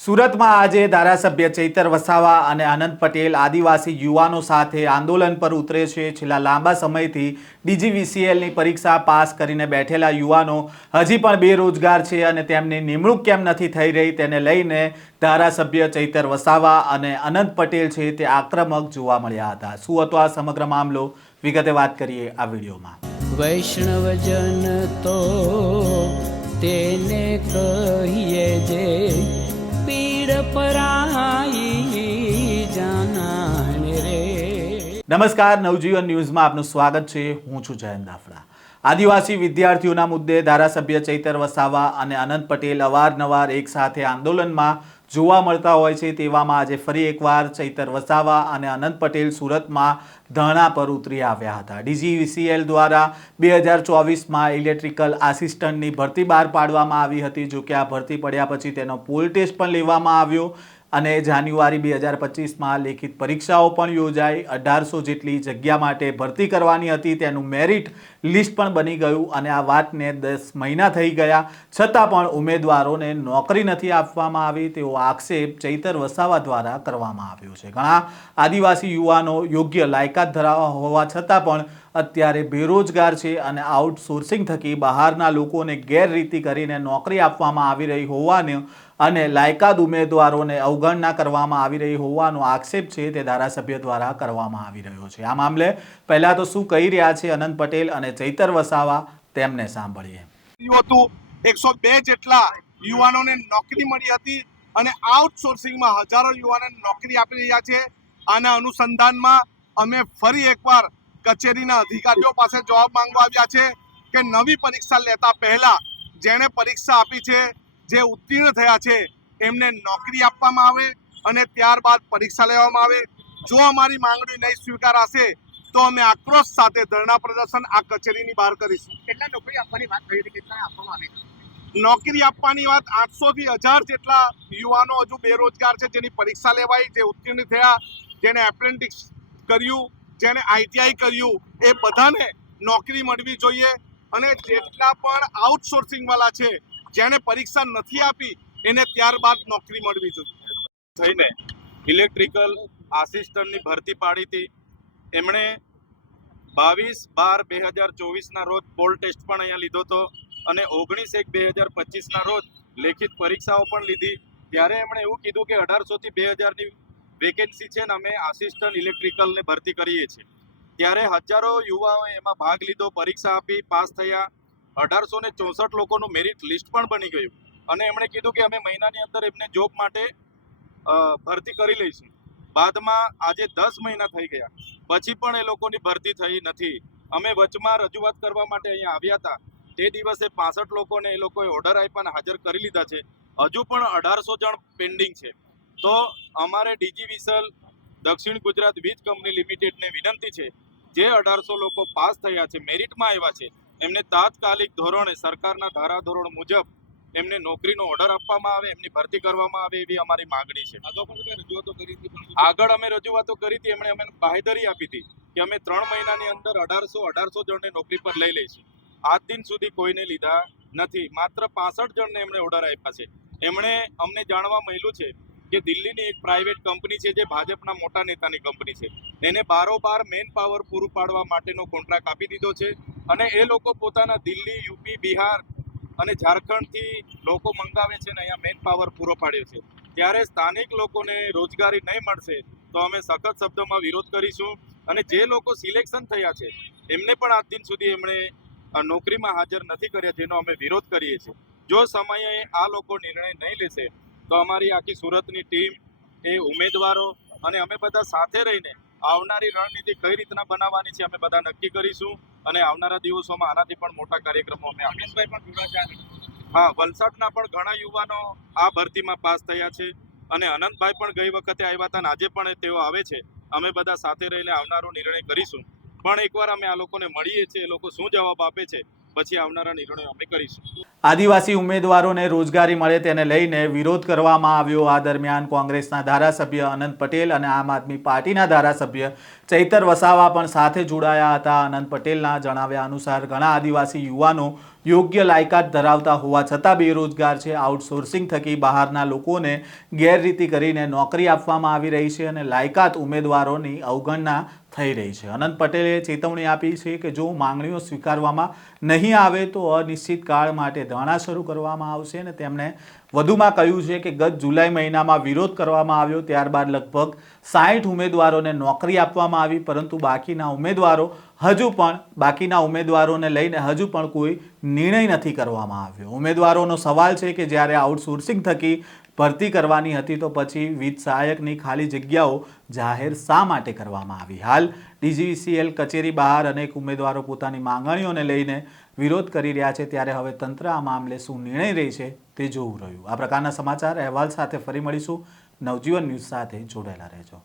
સુરતમાં આજે ધારાસભ્ય ચૈતર વસાવા અને આનંદ પટેલ આદિવાસી યુવાનો સાથે આંદોલન પર ઉતરે છે। છેલ્લા લાંબા સમયથી ડીજીવીસીએલની પરીક્ષા પાસ કરીને બેઠેલા યુવાનો હજી પણ બેરોજગાર છે અને તેમની નિમણૂક કેમ નથી થઈ રહી તેને લઈને ધારાસભ્ય ચૈતર વસાવા અને આનંદ પટેલ છે તે આક્રમક જોવા મળ્યા હતા। શું હતો આ સમગ્ર મામલો, વિગતે વાત કરીએ આ વિડીયોમાં। વૈષ્ણવજન તો તેને કહીએ જે પીડ પરાઈ જાનાને રે। નમસ્કાર, નવજીવન ન્યૂઝમાં આપનું સ્વાગત છે। હું છું જયંત દાફડા। આદિવાસી વિદ્યાર્થીઓના મુદ્દે ધારાસભ્ય ચૈતર વસાવા અને આનંદ પટેલ અવારનવાર એક સાથે આંદોલનમાં જોવા મળતા હોય છે। તેવામાં આજે ફરી એકવાર ચૈતર વસાવા અને આનંદ પટેલ સુરતમાં ધરણા પર ઉતરી આવ્યા હતા। ડીજીવીસીએલ દ્વારા 2024માં ઇલેક્ટ્રિકલ આસિસ્ટન્ટની ભરતી બહાર પાડવામાં આવી હતી। જો કે આ ભરતી પડ્યા પછી તેનો પોલ ટેસ્ટ પણ લેવામાં આવ્યો અને જાન્યુઆરી 2025માં લેખિત પરીક્ષાઓ પણ યોજાઈ। 1800 જેટલી જગ્યા માટે ભરતી કરવાની હતી, તેનું મેરિટ લિસ્ટ પણ બની ગયું અને આ વાતને 10 મહિના થઈ ગયા છતાં પણ ઉમેદવારોને નોકરી નથી આપવામાં આવી તેવો આક્ષેપ ચૈતર વસાવા દ્વારા કરવામાં આવ્યો છે। ઘણા આદિવાસી યુવાનો યોગ્ય લાયકાત ધરાવતા હોવા છતાં પણ અત્યારે બેરોજગાર છે અને આઉટસોર્સિંગ થકી બહારના લોકોને ગેરરીતિ કરીને નોકરી આપવામાં આવી રહી હોવાનું અને લાયકાત ઉમેદવારોને અવગણના કરવામાં આવી રહી હોવાનો આક્ષેપ છે તે ધારાસભ્ય દ્વારા કરવામાં આવી રહ્યો છે। આ મામલે પહેલા તો શું કહી રહ્યા છે આનંદ પટેલ અને ચૈતર વસાવા, તેમને સાંભળીએ। 102 જેટલા યુવાનોને નોકરી મળી હતી અને આઉટસોર્સિંગમાં હજારો યુવાનોને નોકરી આપી રહ્યા છે। આના અનુસંધાનમાં અમે ફરી એકવાર કચેરીના અધિકારીઓ પાસે જવાબ માંગવા આવ્યા છે કે નવી પરીક્ષા લેતા પહેલા જેણે પરીક્ષા આપી છે, જે ઉત્તીર્ણ થયા છે, એમને નોકરી આપવામાં આવે અને ત્યારબાદ પરીક્ષા લેવામાં આવે। જો અમારી માંગણી નહીં સ્વીકારાશે તો અમે આક્રોશ સાથે ધરણા પ્રદર્શન આ કચેરીની બહાર કરીશું। કેટલા નોકરી આપવાની વાત થઈ હતી, કેટલા આપવામાં આવી? નોકરી આપવાની વાત 800 થી 1000 જેટલા યુવાનો હજુ બેરોજગાર છે, જેની પરીક્ષા લેવાઈ, જે ઉત્તીર્ણ થયા, જેને એપ્રેન્ટિસ કર્યું, જેને આઈટીઆઈ કર્યું, એ બધાને નોકરી મળવી જોઈએ અને જેટલા પણ આઉટસોર્સિંગ વાળા છે, જેને પરીક્ષા નથી આપી, એને ત્યારબાદ નોકરી મળવી જોઈએ। થઈને ઇલેક્ટ્રિકલ આસિસ્ટન્ટની ભરતી પાડી હતી। એમણે 22/12/2024ના રોજ પોલ ટેસ્ટ પણ અહીંયા લીધો હતો અને 19/1/2025ના રોજ લેખિત પરીક્ષાઓ પણ લીધી। ત્યારે એમણે એવું કીધું કે 1800 થી 2000ની વેકેન્સી છે ને અમે આસિસ્ટન્ટ ઇલેક્ટ્રિકલને ભરતી કરીએ છીએ। ત્યારે હજારો યુવાઓએ એમાં ભાગ લીધો, પરીક્ષા આપી, પાસ થયા। 1864 લોકોનું મેરિટ લિસ્ટ પણ બની ગયું અને એમણે કીધું કે અમે મહિનાની અંદર એમને જોબ માટે ભરતી કરી લઈશું। બાદમાં આજે 10 મહિના થઈ ગયા પછી પણ એ લોકોની ભરતી થઈ નથી। અમે વચમાં રજૂઆત કરવા માટે અહીંયા આવ્યા હતા, તે દિવસે 65 લોકોને એ લોકોએ ઓર્ડર આપ્યા અને હાજર કરી લીધા છે। હજુ પણ 1800 જણ પેન્ડિંગ છે। તો અમારે ડીજીવીસીએલ દક્ષિણ ગુજરાત વીજ કંપની લિમિટેડને વિનંતી છે, જે 1800 લોકો પાસ થયા છે, મેરિટમાં આવ્યા છે, એમને તાત્કાલિક ધોરણે સરકારના ધારાધોરણ મુજબ એમને નોકરીનો ઓર્ડર આપવામાં આવે, એમની ભરતી કરવામાં આવે એવી અમારી માંગણી છે। આગળ અમે રજૂઆતો કરી હતી, એમણે અમને બાંહેધરી આપી હતી કે અમે 3 મહિનાની અંદર 1800 જણને નોકરી પર લઈ લઈશું। આજ દિન સુધી કોઈને લીધા નથી, માત્ર 65 જણને એમણે ઓર્ડર આપ્યા છે। એમણે અમને જાણવા મળ્યું છે કે દિલ્હીની એક પ્રાઇવેટ કંપની છે, જે ભાજપના મોટા નેતાની કંપની છે, એને બારોબાર મેન પાવર પૂરું પાડવા માટેનો કોન્ટ્રાક્ટ આપી દીધો છે અને એ લોકો પોતાના દિલ્હી, યુપી, બિહાર અને ઝારખંડથી લોકો મંગાવે છે અને અહીંયા મેન પાવર પૂરો પાડ્યો છે। ત્યારે સ્થાનિક લોકોને રોજગારી નહીં મળશે તો અમે સખત શબ્દોમાં વિરોધ કરીશું અને જે લોકો સિલેક્શન થયા છે એમને પણ આજ દિન સુધી એમણે નોકરીમાં હાજર નથી કર્યા, જેનો અમે વિરોધ કરીએ છીએ। જો સમયે આ લોકો નિર્ણય નહીં લેશે તો અમારી આખી સુરતની ટીમ, એ ઉમેદવારો અને અમે બધા સાથે રહીને આવનારી રણનીતિ કઈ રીતના બનાવવાની છે અમે બધા નક્કી કરીશું અને આવનારા દિવસોમાં આનાથી પણ મોટા કાર્યક્રમો અમે હા, વલસાડના પણ ઘણા યુવાનો આ ભરતીમાં પાસ થયા છે અને અનંતભાઈ પણ ગઈ વખતે આવ્યા હતા અને આજે પણ તેઓ આવે છે। અમે બધા સાથે રહીને આવનારો નિર્ણય કરીશું, પણ એકવાર અમે આ લોકોને મળીએ છીએ, એ લોકો શું જવાબ આપે છે પછી આવનારા નિર્ણયો અમે કરીશું. આદિવાસી ઉમેદવારોને રોજગારી મળે તેને લઈને વિરોધ કરવામાં આવ્યો. આ દરમિયાન કોંગ્રેસના ધારાસભ્ય અનંત પટેલ અને આમ આદમી પાર્ટીના ધારાસભ્ય ચૈતર વસાવા પણ સાથે જોડાયા હતા. અનંત પટેલના જણાવ્યા અનુસાર ઘણા આદિવાસી યુવાનો યોગ્ય લાયકાત ધરાવતા હોવા છતાં બેરોજગાર છે. આઉટસોર્સિંગ થકી બહારના લોકોને ગેરરીતિ કરીને નોકરી આપવામાં આવી રહી છે અને લાયકાત ઉમેદવારોની અવગણના થઈ રહી છે. અનંત પટેલે ચેતવણી આપી છે કે જો માંગણીઓ સ્વીકારવામાં નહીં આવે તો અનિશ્ચિત કાળ માટે ધરણા શરૂ કરવામાં આવશે અને તેમણે વધુમાં કહ્યું છે કે ગત જુલાઈ મહિનામાં વિરોધ કરવામાં આવ્યો, ત્યારબાદ લગભગ 60 ઉમેદવારોને નોકરી આપવામાં આવી, પરંતુ બાકીના ઉમેદવારોને લઈને હજુ પણ કોઈ નિર્ણય નથી કરવામાં આવ્યો. ઉમેદવારોનો સવાલ છે કે જ્યારે આઉટસોર્સિંગ થકી ભરતી કરવાની હતી તો પછી વીજ સહાયકની ખાલી જગ્યાઓ જાહેર શા માટે કરવામાં આવી? હાલ DGVCL કચેરી બહાર અનેક ઉમેદવારો પોતાની માંગણીઓને લઈને વિરોધ કરી રહ્યા છે, ત્યારે હવે તંત્ર આ મામલે શું નિર્ણય રહે છે તે જોવું રહ્યું. આ પ્રકારના સમાચાર અહેવાલ સાથે ફરી મળીશું. નવજીવન ન્યૂઝ સાથે જોડાયેલા રહેજો.